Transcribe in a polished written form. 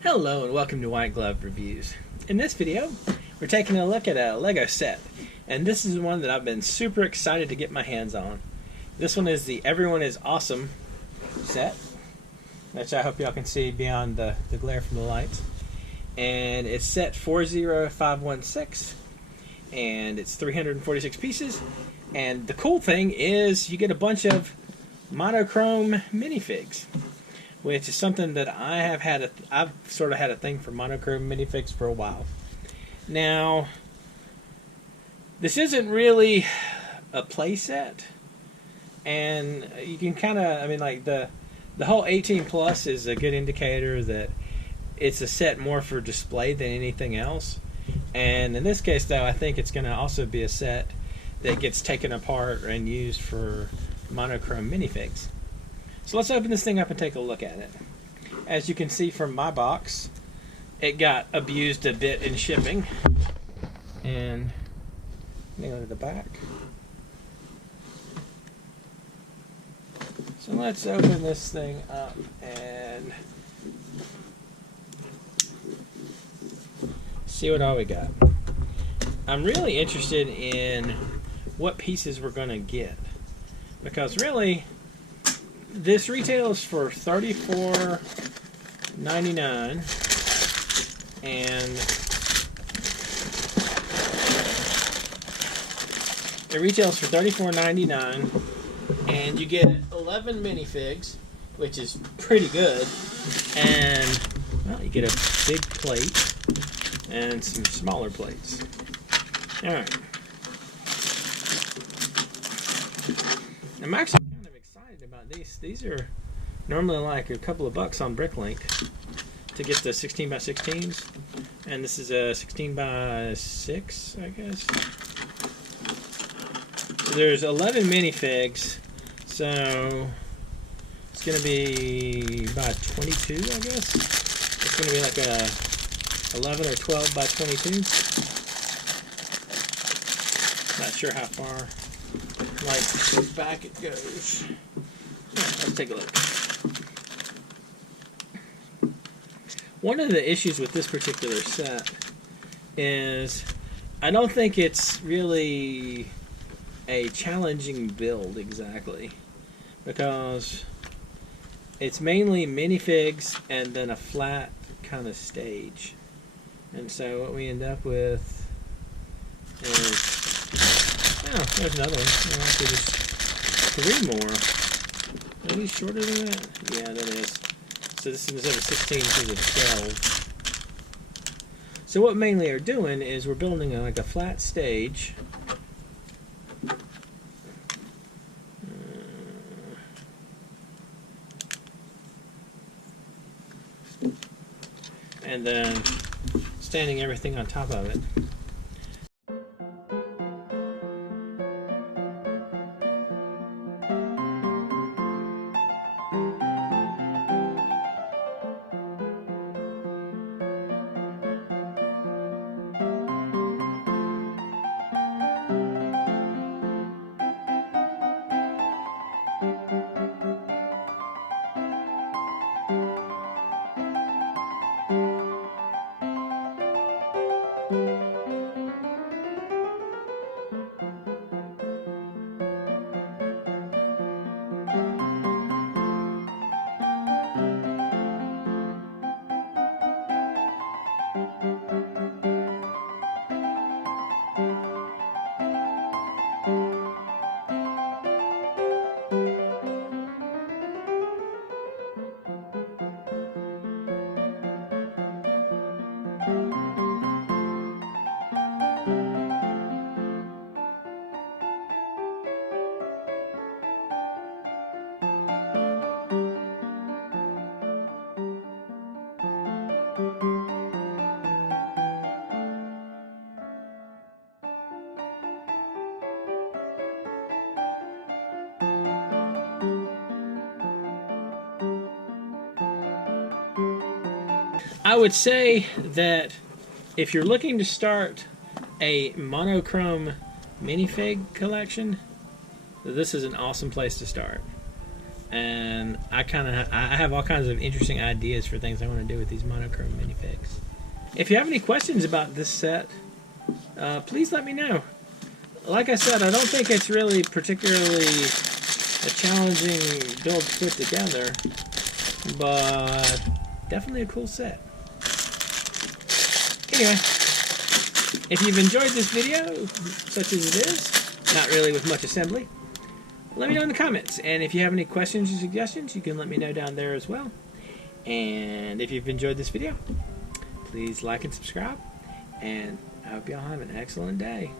Hello and welcome to White Glove Reviews. In this video, we're taking a look at a Lego set, and this is one that I've been super excited to get my hands on. This one is the Everyone is Awesome set, which I hope y'all can see beyond the glare from the lights. And it's set 40516, and it's 346 pieces. And the cool thing is you get a bunch of monochrome minifigs, which is something that I've sort of had a thing for monochrome minifigs for a while. Now, this isn't really a play set, and you can kind of, like the whole 18 plus is a good indicator that it's a set more for display than anything else. And in this case, though, I think it's going to also be a set that gets taken apart and used for monochrome minifigs. So let's open this thing up and take a look at it. As you can see from my box, it got abused a bit in shipping. And go to the back. So let's open this thing up and see what all we got. I'm really interested in what pieces we're going to get, because really this retails for $34.99, and it retails for $34.99, and you get 11 minifigs, which is pretty good. And well, you get a big plate and some smaller plates. All right, I'm actually kind of excited about these. These are normally like a couple of bucks on Bricklink to get the 16 by 16s, and this is a 16 by 6, I guess. So there's 11 minifigs, so it's going to be by 22, I guess. It's going to be like a 11 or 12 by 22. Not sure how far back it goes. Let's take a look. One of the issues with this particular set is I don't think it's really a challenging build exactly, because it's mainly minifigs and then a flat kind of stage. And so what we end up with is, oh, there's another one. Well, actually, there's 3 more. Are these shorter than that? Yeah, that is. So this is instead of 16, this is a 12. So what mainly are doing is we're building like a flat stage. And then standing everything on top of it. I would say that if you're looking to start a monochrome minifig collection, this is an awesome place to start. and I have all kinds of interesting ideas for things I want to do with these monochrome minifigs. If you have any questions about this set, please let me know. Like I said, I don't think it's really particularly a challenging build to put together, but definitely a cool set. Anyway, if you've enjoyed this video, such as it is, not really with much assembly, let me know in the comments. And if you have any questions or suggestions, you can let me know down there as well. And if you've enjoyed this video, please like and subscribe. And I hope y'all have an excellent day.